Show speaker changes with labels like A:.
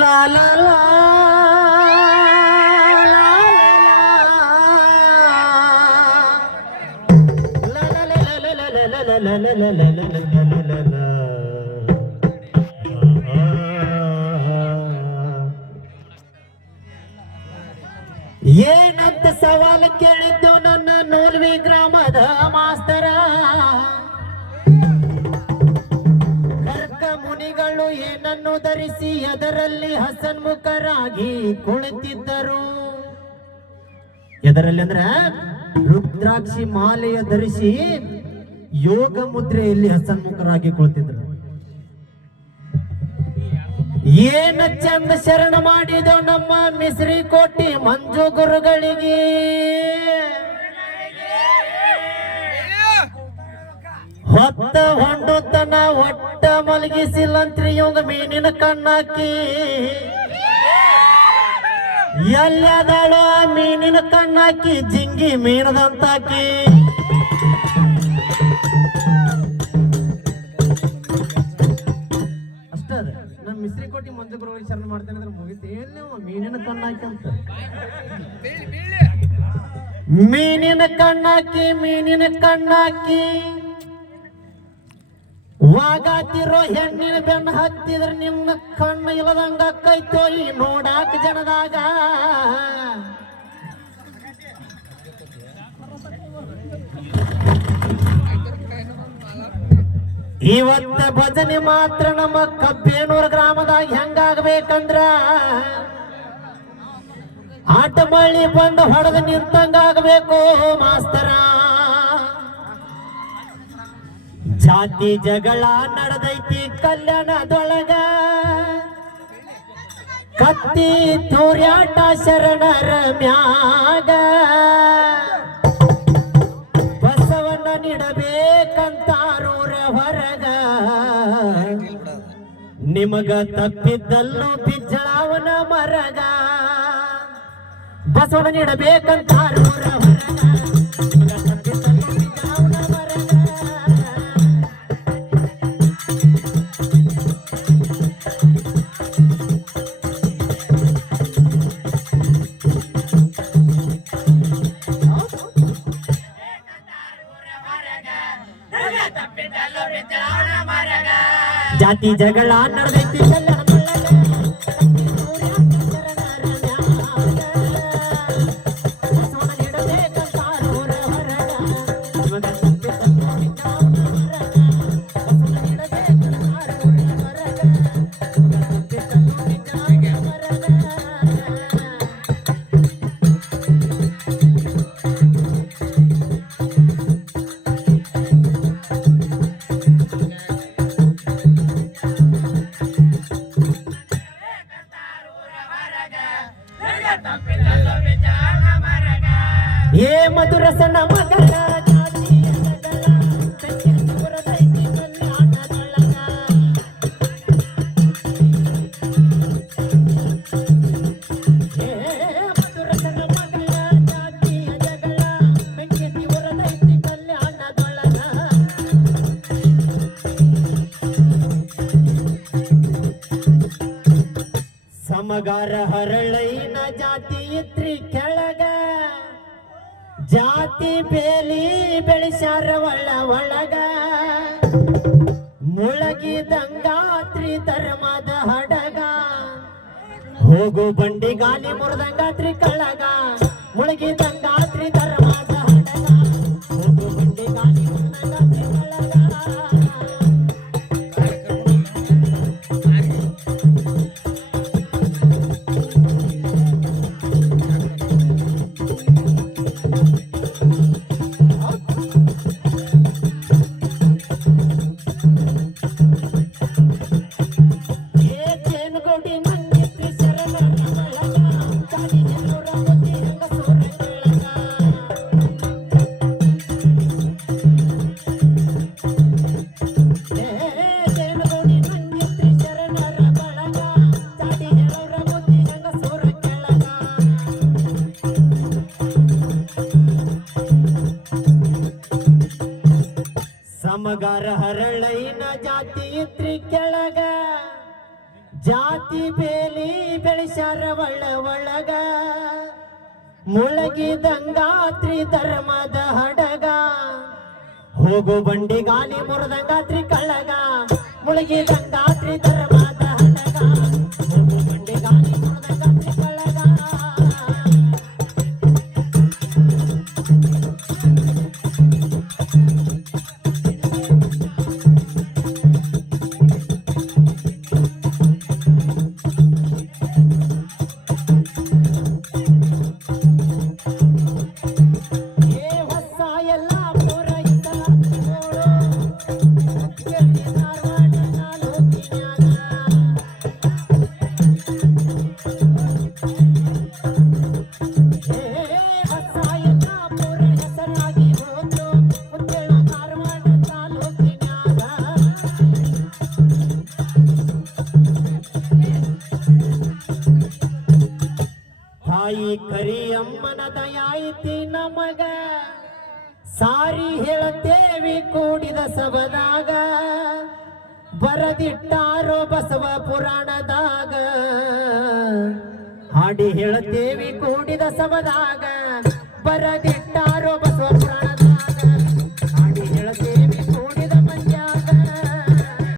A: ಲಾ la la ಏನಂತ ಸವಾಲು ಕೇಳಿದ್ದು ನನ್ನ ನೂಲ್ವಿ ಗ್ರಾಮದ ಮಾಸ್ತರ ಏನನ್ನು ಧರಿಸಿ ಅದರಲ್ಲಿ ಹಸನ್ಮುಖರಾಗಿ ಕುಳಿತಿದ್ದರು. ಎದರಲ್ಲಿ ಅಂದ್ರೆ ರುದ್ರಾಕ್ಷಿ ಮಾಲೆಯ ಧರಿಸಿ ಯೋಗ ಮುದ್ರೆಯಲ್ಲಿ ಹಸನ್ಮುಖರಾಗಿ ಕುಳಿತಿದ್ದರು. ಏನ ಚಂದ ಶರಣ ಮಾಡಿದೋ ನಮ್ಮ ಮಿಸ್ರಿ ಕೋಟಿ ಮಂಜು ಗುರುಗಳಿಗೆ. ಹೊತ್ತ ಹೊಂಡುತನ ಹೊಟ್ಟ ಮಲಗಿಸಿಲ್ಲಂತ್ರಿ ಇವಂಗ ಮೀನಿನ ಕಣ್ಣಾಕಿ. ಎಲ್ಲದಾಳು ಆ ಮೀನಿನ ಕಣ್ಣಾಕಿ? ಜಿಂಗಿ ಮೀನದಂತಾಕಿ. ಅಷ್ಟ ಅದ. ನಮ್ಮ ಮಿಸ್ರಿ ಕೋಟಿ ಮಂಜು ಗುರುಗಳಿಗೆ ಶರಣ ಮಾಡ್ತೇನೆ ಅಂದ್ರೆ ಮುಗಿತು. ಎಲ್ಲಿ ಮೀನಿನ ಕಣ್ಣಾಕಿ ಅಂತ? ಮೀನಿನ ಕಣ್ಣಾಕಿ ಮೀನಿನ ಕಣ್ಣಾಕಿ. ವಾಗಾತಿರೋ ಹೆಣ್ಣಿನ ಬೆನ್ನ ಹತ್ತಿದ್ರ ನಿಮ್ಮ ಕಣ್ಣು ಇಲ್ಲದಂಗ ಕೈತೋ ಈ ನೋಡಾಕ ಜನದಾಗ. ಇವತ್ತ ಭಜನೆ ಮಾತ್ರ ನಮ್ಮ ಕಬ್ಬೇನೂರು ಗ್ರಾಮದಾಗ ಹೆಂಗಾಗ್ಬೇಕಂದ್ರ? ಆಟ ಮಳಿ ಬಂದು ಹೊಡೆದು ನಿಂತಂಗಾಗಬೇಕು ಮಾಸ್ತರ. ಜಾತಿ ಜಗಳ ನಡೆದೈತಿ ಕಲ್ಯಾಣದೊಳಗ. ಕತ್ತಿ ತೂರ್ಯಾಟ ಶರಣರ ಮ್ಯಾಗ. ಬಸವನ್ನ ನೀಡಬೇಕಂತಾರೂರ ಹೊರಗ. ನಿಮಗ ತಪ್ಪಿದ್ದಲ್ಲೂ ಬಿಜ್ಜಳವನ ಮರಗ. ಬಸವನ ನೀಡಬೇಕಂತಾರೂರ ಹೊರಗ. ಜಾತಿ ಜಗಳ ನಡೆದೈತಿ ಕಲ್ಯಾಣ ಮಳ್ಳಗ. ಸಮಗಾರ ಹರಳೈನ ಜಾತಿ ಇತ್ರಿ ಕೆಳಗ. ಜಾತಿ ಬೇಲಿ ಬೆಳೆಸಾರ ಒಳ ಒಳಗ. ಮುಳಗಿದಂಗಾತ್ರಿ ಧರ್ಮದ ಹಡಗ. ಹೋಗು ಬಂಡಿ ಗಾಲಿ ಮುರಿದಂಗಾತ್ರಿ ಕಳಗ. ಮುಳಗಿದಂಗಾತ್ರಿ ಹರ ಹರಳೈನ ಜಾತಿ ಇದ್ರಿ ಕೆಳಗ. ಜಾತಿ ಬೇಲಿ ಬೆಳೆಸ್ಯಾರ ಒಳ ಒಳಗ ಮುಳಗಿದಂಗಾತ್ರಿ ಧರ್ಮದ ಹಡಗ. ಹೋಗು ಬಂಡಿ ಗಾಲಿ ಮುರಿದಂಗಾತ್ರಿ ಕಳಗ ಮುಳುಗಿದಂಗಾತ್ರಿ ಧರ್ಮದ ತಾಯಿ ಕರಿಯಮ್ಮನ ದಯಾಯಿತಿ ನಮಗ. ಸಾರಿ ಹೇಳತೇವಿ ಕೂಡಿದ ಸಬದಾಗ ಬರದಿಟ್ಟಾರೋ ಬಸವ ಪುರಾಣದಾಗ. ಹಾಡಿ ಹೇಳತೇವಿ ಕೂಡಿದ ಸಬದಾಗ ಬರದಿಟ್ಟ